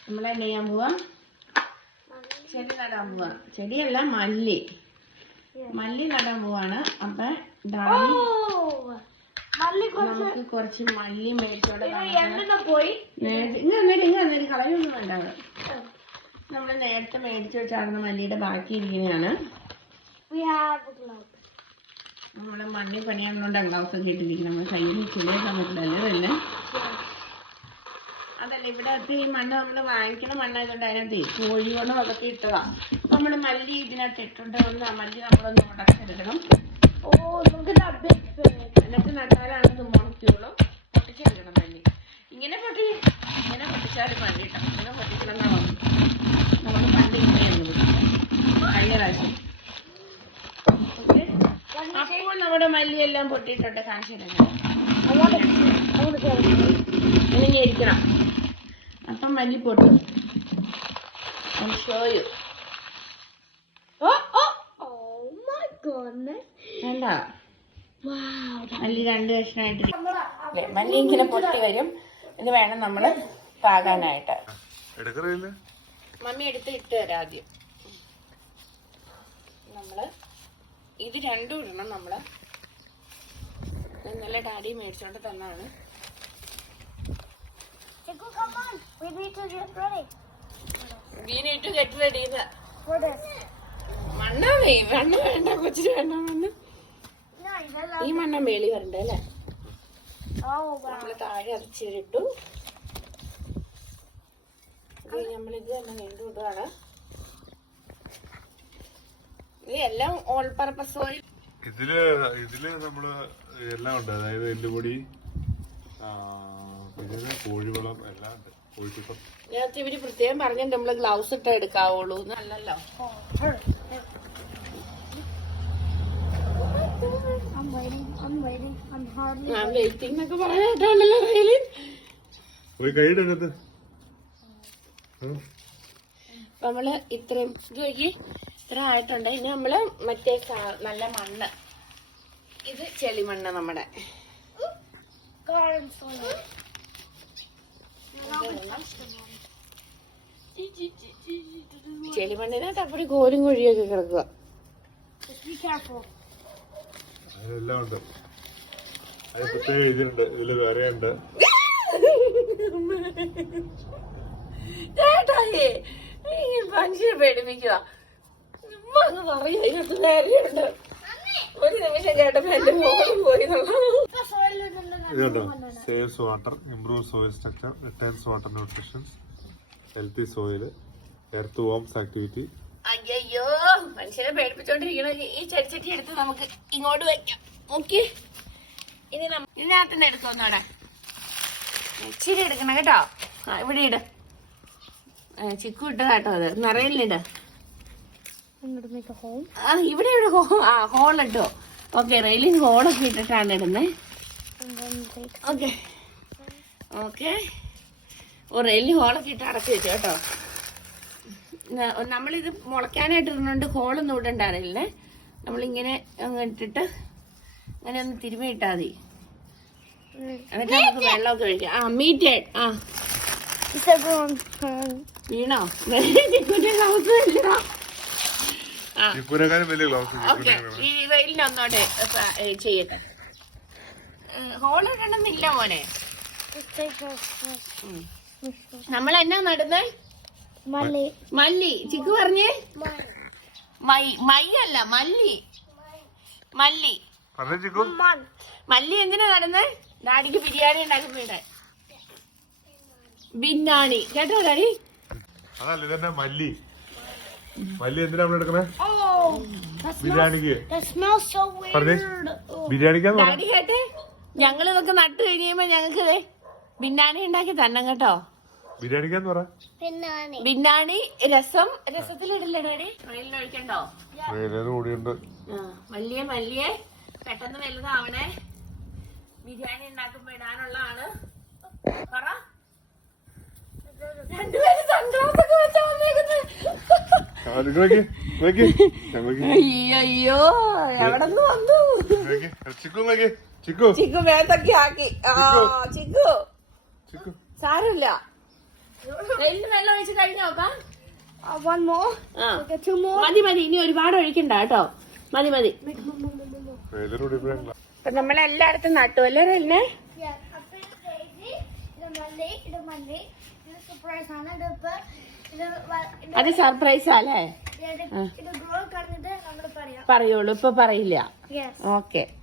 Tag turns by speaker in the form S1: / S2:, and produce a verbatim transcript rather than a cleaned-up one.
S1: നമ്മളെന്നെ ചെയ്യാൻ പോവാ, ചെടി നടാൻ പോവാ. ചെടിയല്ല, മല്ലി മല്ലി നടാൻ പോവാണ്. അപ്പൊ ഡാഡി നമുക്ക് കുറച്ച് മല്ലി മേടിച്ചോടെ പോയി ഇങ്ങനെ ഇങ്ങനെ കളയൊന്നും വേണ്ട. നമ്മള് നേരത്തെ മേടിച്ചു വെച്ചാടുന്ന മല്ലിയുടെ ബാക്കി ഇരിക്കുന്നതാണ്. നമ്മള് മണ്ണിൽ പണിയാകുന്നോണ്ട് ഗ്ലൗസ് ഒക്കെ ഇട്ടിരിക്കും. നമ്മൾ കയ്യിൽ ചുളിയാക്കാൻ പറ്റില്ലല്ലേ തന്നെ. അതല്ല, ഇവിടെ ഈ മണ്ണ് നമ്മള് വാങ്ങിക്കുന്ന മണ്ണായതുകൊണ്ട് അതിനകത്ത് കോഴിവെള്ളം അതൊക്കെ ഇട്ടതാ. നമ്മള് മല്ലി ഇതിനകത്ത് ഇട്ടിട്ട് ഒന്ന് മല്ലി നമ്മളൊന്ന് ഉടച്ചെടുക്കണം. എന്നിട്ട് നട്ടാലാണ് ഇത് മുളയ്ക്കുള്ളൂ. പൊട്ടിച്ചെടുക്കണം മല്ലി. ഇങ്ങനെ പൊട്ടി ഇങ്ങനെ പൊട്ടിച്ചാലും മതി കേട്ടോ. ഇങ്ങനെ പൊട്ടിക്കണം എന്നാണ് നമ്മൾ പണ്ട് ഇങ്ങനെയാണ് കഴിഞ്ഞ പ്രാവശ്യം. അപ്പോൾ നമ്മുടെ മല്ലിയെല്ലാം പൊട്ടിയിട്ടുണ്ട്. കാണിച്ചു ഇങ്ങനെ ഇരിക്കണം. അപ്പം മല്ലി പൊട്ടും. ഷോയു വേണ്ട, മല്ലി രണ്ട് കഷ്ണമായിട്ട് മല്ലി ഇങ്ങനെ പൊട്ടി വരും. ഇത് വേണം നമ്മള് പാകാനായിട്ട്. മമ്മി എടുത്ത് ഇട്ട് തരാം. ആദ്യം നമ്മള് ഇത് രണ്ടും ഇടണം. നമ്മള് ഇന്നലെ ഡാഡി മേടിച്ചോണ്ട് തന്നാണ്. മണ്ണ മണ്ണ് വേണ്ട, കൊച്ചിന് വേണ്ട മണ്ണ്. ഈ മണ്ണ മേളി വരണ്ട അല്ലേ. നമ്മള് താഴെ അരച്ചിട്ടു. നമ്മളിത് തന്നെ വീണ്ടും ഇടുകയാണ്. ഇത് എല്ലാം ഓൾ പർപ്പസ് ഓയിൽ.
S2: ഇതില് ഇതില് നമ്മള് എല്ലാം ഉണ്ട്. അതായത് എല്ലുപൊടി, കോഴിവളം എല്ലാം ഉണ്ട്. കോഴിക്കുട്ടം
S1: ഇതിനകത്ത് ഇവര് പ്രത്യേകം പറഞ്ഞിട്ട് നമ്മള് ഗ്ലൗസ് ഇട്ട് എടുക്കാവുള്ളൂ എന്നല്ലല്ലോ. നമ്മള് ഇത്രയും നോക്കി ഇത്ര ആയിട്ടുണ്ട്. ഇനി നമ്മള് മറ്റേ നല്ല മണ്ണ്, ഇത് ചെളിമണ്ണ് നമ്മുടെ ചെളിമണ്ണിനകത്ത് അപ്പടി കോലും കുഴിയൊക്കെ കിടക്കുക.
S2: എല്ലാം ഉണ്ട്. അത് പ്രത്യേക ഇതിലുണ്ട്. ഇതില് വേറെ ഉണ്ട്.
S1: ചേട്ടായി മനുഷ്യനെ പേടിപ്പിക്കുക. അങ്ങ് പറയാ ഇതിനകത്ത് നേരെയുണ്ട്. ഒരു നിമിഷം കേട്ടപ്പോ എന്റെ മോളും പോയി.
S2: ഇതുണ്ടോ, saves water, improve soil structure, returns water nutritions, healthy soil, earth worms activity.
S1: അയ്യോ, മനുഷ്യനെ പേടിപ്പിച്ചോണ്ടിരിക്കണ ഈ ചെടിച്ചട്ടി എടുത്ത് നമുക്ക് ഇങ്ങോട്ട് വെക്കാം. ഓക്കെ, ഇനി ഇതിനകത്ത് നിന്ന് എടുത്തോന്നോടെ ഇച്ചിരി എടുക്കണം കേട്ടോ. ആ ഇവിടെ ഇട്. ചിക്കു ഇട്ടതാട്ടോ. അത് നിറയില്ലിട. ആ ഇവിടെ ഇവിടെ ആ ഹോളിട്ടോ. ഓക്കെ, റെയിലിൽ ഹോളൊക്കെ ഇട്ടിട്ടാണ് ഇടുന്നത്. ഓക്കെ ഓക്കെ ഓ റെയിലിൽ ഹോളൊക്കെ ഇട്ട് അടച്ചു വെച്ചു കേട്ടോ. നമ്മളിത് മുളയ്ക്കാനായിട്ട് ഇടുന്നുണ്ട്. ഹോളൊന്നും ഇടണ്ടാറില്ലേ. നമ്മളിങ്ങനെ അങ്ങ് ഇട്ടിട്ട് അങ്ങനെ ഒന്ന് തിരുമ്മി ഇട്ടാൽ മതി. എന്നിട്ട് നമുക്ക് വെള്ളമൊക്കെ ഒഴിക്കാം. ആ മീറ്റ് ആ വീണോ? ഈ വെയിലിന് ഒന്നോടെ ചെയ്യട്ടെ. ഹോൾ ഇടണമെന്നില്ല മോനെ. നമ്മൾ എന്നാ നടുന്നേ? മല്ലി. ചിക്കു പറഞ്ഞേ മൈ മൈ അല്ല മല്ലി. മല്ലി മല്ലി എന്തിനാ നടന്നേ? ഡാഡിക്ക് ബിരിയാണി ഉണ്ടാക്കുമ്പോടെ ബിന്നാണി കേട്ടോ ഡാഡി.
S2: അതല്ല ഇതന്നെ മല്ലി. മല്ലി എന്തിനാ നമ്മൾ എടുക്കണേ? ബിരിയാണിക്ക്. ബിരിയാണിക്കാന്ന്
S1: ഡാഡി കേട്ടെ, ഞങ്ങൾ ഇതൊക്കെ നട്ട് കഴിയുമ്പോ ഞങ്ങക്ക് ബിന്നാണി ഉണ്ടാക്കി തന്നെ കേട്ടോ.
S2: ബിരിയാണിക്കാന്ന് പറ.
S1: ബിന്നാണി രസം. രസത്തിലിടില്ലേ ഡാഡി? വെയിലിന് ഒഴിക്കണ്ടോ?
S2: കൂടിയുണ്ട്.
S1: മല്ലിയെ മല്ലിയെ പെട്ടെന്ന് വലുതാവണേ. ബിരിയാണി ഉണ്ടാക്കുമ്പോ ഇടാനുള്ളതാണ്. പറ. രണ്ടുപേരും സൺഗ്ലാസ് ഒക്കെ വെച്ചാ വന്നേക്കുന്നത്. അയ്യോ എവിടെ നിന്ന് വന്നു? ചിക്കു മേത്തൊക്കെ ആക്കി. ആ ചിക്കു സാരമില്ല. റെയിലിന് വെള്ളം ഒഴിച്ച് കഴിഞ്ഞ് നോക്കാം.
S3: Uh, one more.
S1: ആ
S3: Okay, two more.
S1: മതി മതി, ഇനി ഒരുപാട് ഒഴിക്കണ്ട കേട്ടോ. മതി മതി. അപ്പൊ നമ്മളെല്ലായിടത്തും നട്ടു അല്ലേ റെയിലിനെ?
S3: Yeah, അപ്പൊ ഇത് daisy, ഇത് മല്ലി, ഇത് മല്ലി, ഇത് surprise ആണ്. ഇത് ഇപ്പൊ ഇത് വ- ഇത്
S1: അത് സർപ്രൈസ് അല്ലേ?
S3: ഇത് ഇത് grow കഴിഞ്ഞിട്ട് നമ്മള് പറയാം.
S1: പറയുള്ളൂ, ഇപ്പൊ പറയില്ല.
S3: Yes.
S1: ഓക്കെ.